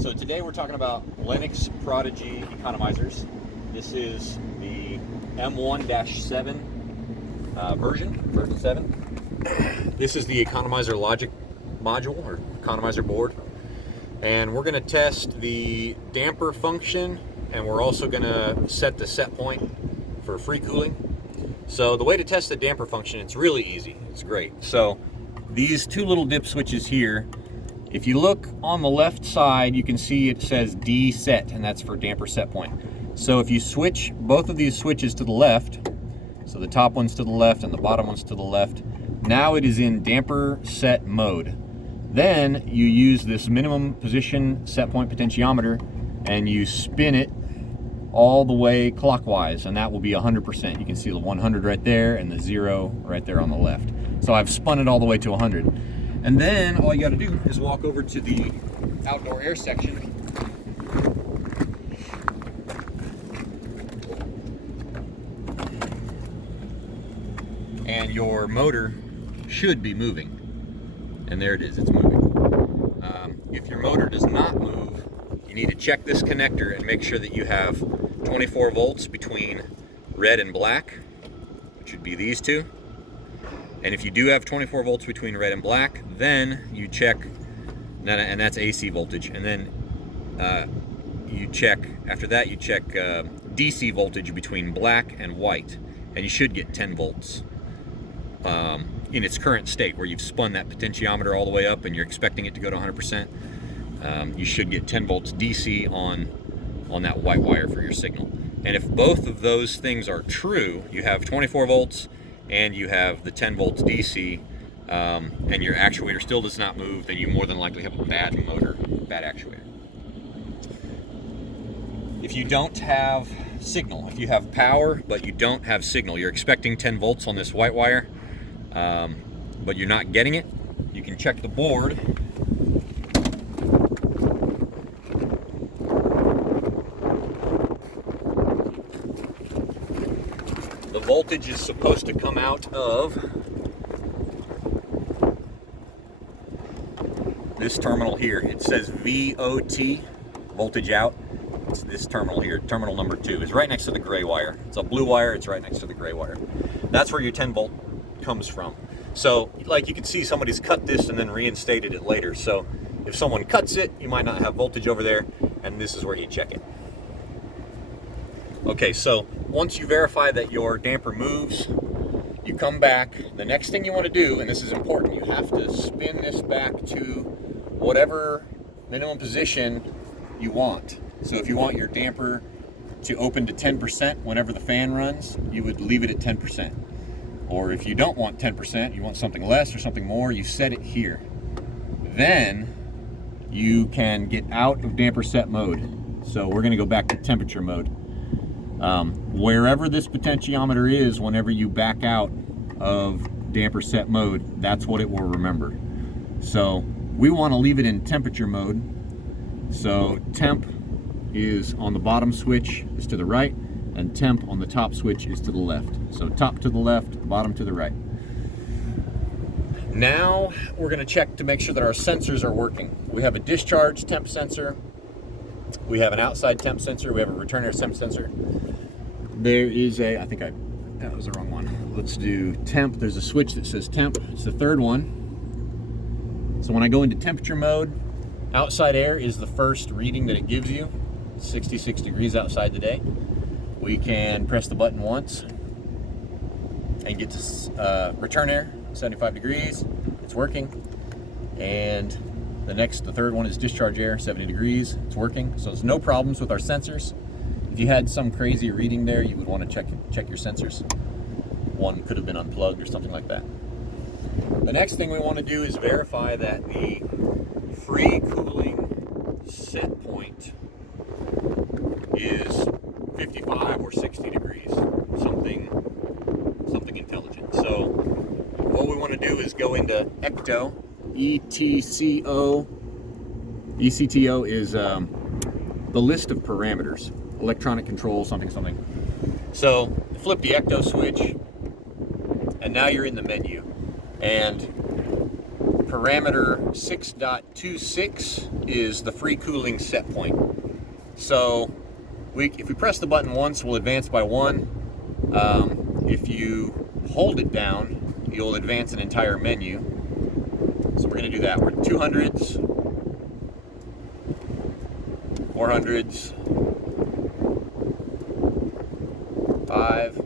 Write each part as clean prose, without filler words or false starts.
So today we're talking about Lennox Prodigy Economizers. This is the M1-7 version 7. This is the Economizer logic module or Economizer board. And we're going to test the damper function, and we're also going to set the set point for free cooling. So the way to test the damper function, it's really easy. It's great. So these two little dip switches here, if you look on the left side, you can see it says D set, and that's for damper set point. So if you switch both of these switches to the left, so the top one's to the left and the bottom one's to the left, now it is in damper set mode. Then you use this minimum position set point potentiometer and you spin it all the way clockwise, and that will be 100%. You can see the 100 right there and the 0 right there on the left. So I've spun it all the way to 100. And then all you got to do is walk over to the outdoor air section and your motor should be moving. And there it is, it's moving. If your motor does not move, you need to check this connector and make sure that you have 24 volts between red and black, which would be these two. And if you do have 24 volts between red and black, then you check, and that's AC voltage, and then you check, after that you check DC voltage between black and white, and you should get 10 volts in its current state, where you've spun that potentiometer all the way up and you're expecting it to go to 100%. You should get 10 volts DC on that white wire for your signal. And if both of those things are true, you have 24 volts and you have the 10 volts DC, and your actuator still does not move, then you more than likely have a bad motor, bad actuator. If you don't have signal, if you have power but you don't have signal, you're expecting 10 volts on this white wire, but you're not getting it, you can check the board. The voltage is supposed to come out of this terminal here. It says VOT, voltage out. It's this terminal here, terminal number 2. It's right next to the gray wire. It's a blue wire, it's right next to the gray wire. That's where your 10 volt comes from. So, like, you can see somebody's cut this and then reinstated it later. So if someone cuts it, you might not have voltage over there, and this is where you check it. Okay, so once you verify that your damper moves, you come back. The next thing you want to do, and this is important, you have to spin this back to whatever minimum position you want. So if you want your damper to open to 10% whenever the fan runs, you would leave it at 10%. Or if you don't want 10%, you want something less or something more, you set it here. Then you can get out of damper set mode. So we're going to go back to temperature mode. Wherever this potentiometer is, whenever you back out of damper set mode, that's what it will remember. So we want to leave it in temperature mode. So temp is on the bottom switch is to the right, and temp on the top switch is to the left. So top to the left, bottom to the right. Now we're going to check to make sure that our sensors are working. We have a discharge temp sensor. We have an outside temp sensor. We have a return air temp sensor. There is that was the wrong one. Let's do temp. There's a switch that says temp. It's the third one. So when I go into temperature mode, outside air is the first reading that it gives you. 66 degrees outside today. We can press the button once and get to return air, 75 degrees. It's working. And the third one is discharge air, 70 degrees. It's working. So there's no problems with our sensors. If you had some crazy reading there, you would want to check your sensors. One could have been unplugged or something like that. The next thing we want to do is verify that the free cooling set point is 55 or 60 degrees, something intelligent. So what we want to do is go into ECTO, ETCO. ECTO is the list of parameters, electronic control, something. So flip the ECTO switch, and now you're in the menu. And parameter 6.26 is the free cooling set point. So if we press the button once, we'll advance by 1. If you hold it down, you'll advance an entire menu. So we're going to do that. We're at 200s, 400s, 5,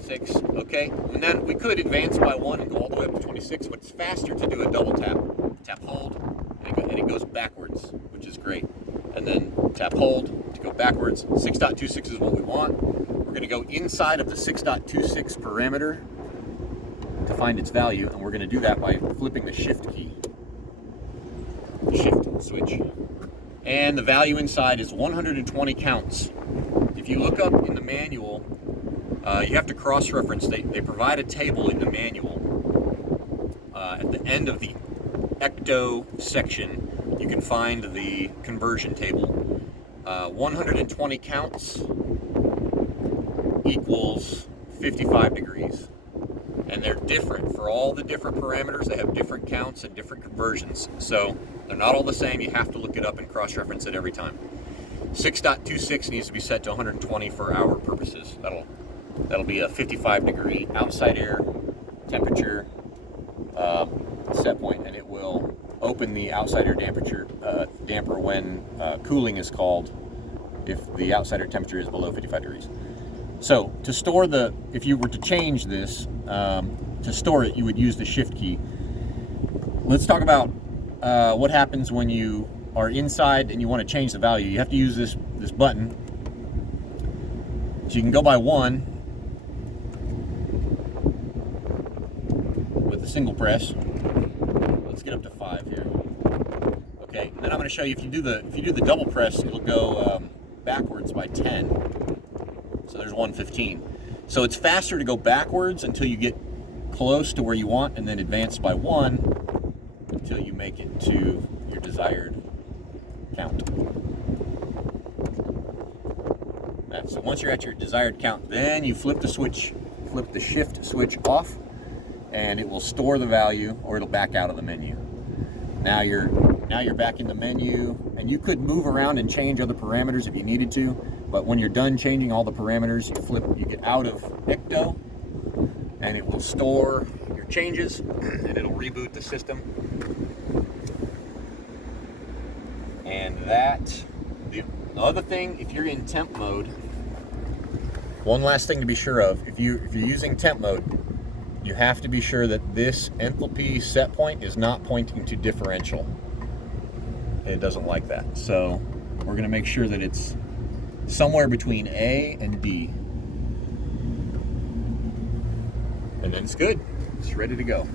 6, okay. And then we could advance by 1 and go all the way up to 26, but it's faster to do a double tap. Tap hold, and it goes backwards, which is great. And then tap hold to go backwards. 6.26 is what we want. We're going to go inside of the 6.26 parameter to find its value, and we're going to do that by flipping the shift key. Shift switch. And the value inside is 120 counts. If you look up in the manual, you have to cross-reference. They provide a table in the manual. At the end of the ecto section, you can find the conversion table. 120 counts equals 55 degrees. And they're different. For all the different parameters, they have different counts and different conversions. So they're not all the same. You have to look it up and cross-reference it every time. 6.26 needs to be set to 120 for our purposes. That'll be a 55 degree outside air temperature set point, and it will open the outside air damper when cooling is called if the outside air temperature is below 55 degrees. So to store if you were to change this, to store it, you would use the shift key. Let's talk about what happens when you are inside and you want to change the value. You have to use this button. So you can go by 1 with a single press. Let's get up to 5 here. Okay, and then I'm going to show you if you do the double press, it'll go backwards by 10. So there's 115. So it's faster to go backwards until you get close to where you want, and then advance by 1 until you make it to your desired count. So once you're at your desired count, then you flip the shift switch off, and it will store the value, or it'll back out of the menu. Now you're back in the menu, and you could move around and change other parameters if you needed to, but when you're done changing all the parameters, you get out of ecto, and it will store your changes, and it'll reboot the system. And the other thing, if you're in temp mode, one last thing to be sure of, if you're using temp mode, you have to be sure that this enthalpy set point is not pointing to differential. It doesn't like that. So we're going to make sure that it's somewhere between A and D. And then it's good. It's ready to go.